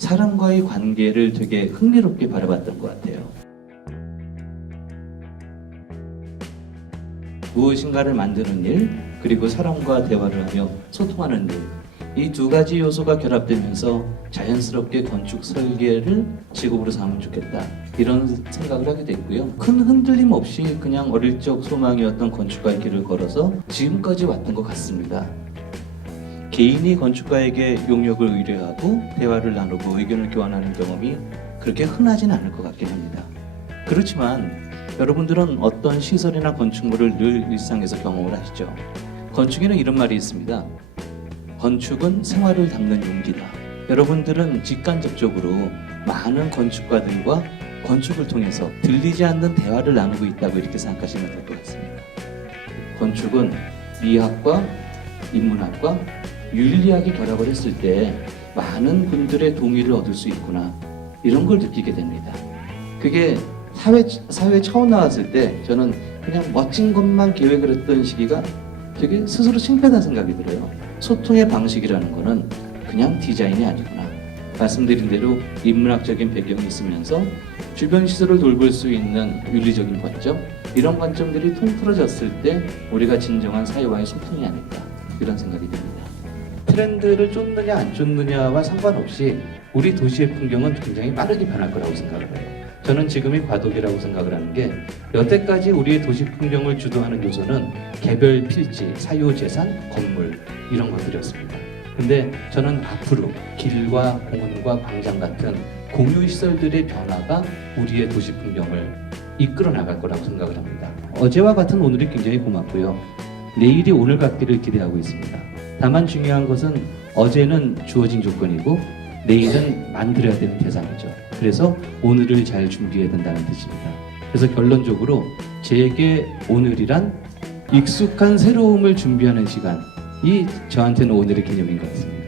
사람과의 관계를 되게 흥미롭게 바라봤던 것 같아요. 무엇인가를 만드는 일, 그리고 사람과 대화를 하며 소통하는 일. 이 두 가지 요소가 결합되면서 자연스럽게 건축 설계를 직업으로 삼으면 좋겠다. 이런 생각을 하게 됐고요. 큰 흔들림 없이 그냥 어릴 적 소망이었던 건축가의 길을 걸어서 지금까지 왔던 것 같습니다. 개인이 건축가에게 용역을 의뢰하고 대화를 나누고 의견을 교환하는 경험이 그렇게 흔하진 않을 것 같긴 합니다. 그렇지만 여러분들은 어떤 시설이나 건축물을 늘 일상에서 경험을 하시죠. 건축에는 이런 말이 있습니다. 건축은 생활을 담는 용기다. 여러분들은 직간접적으로 많은 건축가들과 건축을 통해서 들리지 않는 대화를 나누고 있다고 이렇게 생각하시면 될 것 같습니다. 건축은 미학과 인문학과 윤리학이 결합을 했을 때 많은 분들의 동의를 얻을 수 있구나 이런 걸 느끼게 됩니다. 그게 사회 사회 처음 나왔을 때 저는 그냥 멋진 것만 계획을 했던 시기가 되게 스스로 창피하다는 생각이 들어요. 소통의 방식이라는 거는 그냥 디자인이 아니구나. 말씀드린 대로 인문학적인 배경이 있으면서 주변 시설을 돌볼 수 있는 윤리적인 관점 이런 관점들이 통틀어졌을 때 우리가 진정한 사회와의 소통이 아닐까 이런 생각이 듭니다. 트렌드를 쫓느냐 안 쫓느냐와 상관없이 우리 도시의 풍경은 굉장히 빠르게 변할 거라고 생각을 해요. 저는 지금이 과도기라고 생각을 하는 게 여태까지 우리의 도시 풍경을 주도하는 요소는 개별 필지, 사유재산, 건물 이런 것들이었습니다. 근데 저는 앞으로 길과 공원과 광장 같은 공유 시설들의 변화가 우리의 도시 풍경을 이끌어 나갈 거라고 생각을 합니다. 어제와 같은 오늘이 굉장히 고맙고요. 내일이 오늘 같기를 기대하고 있습니다. 다만 중요한 것은 어제는 주어진 조건이고 내일은 만들어야 되는 대상이죠. 그래서 오늘을 잘 준비해야 된다는 뜻입니다. 그래서 결론적으로 제게 오늘이란 익숙한 새로움을 준비하는 시간이 저한테는 오늘의 개념인 것 같습니다.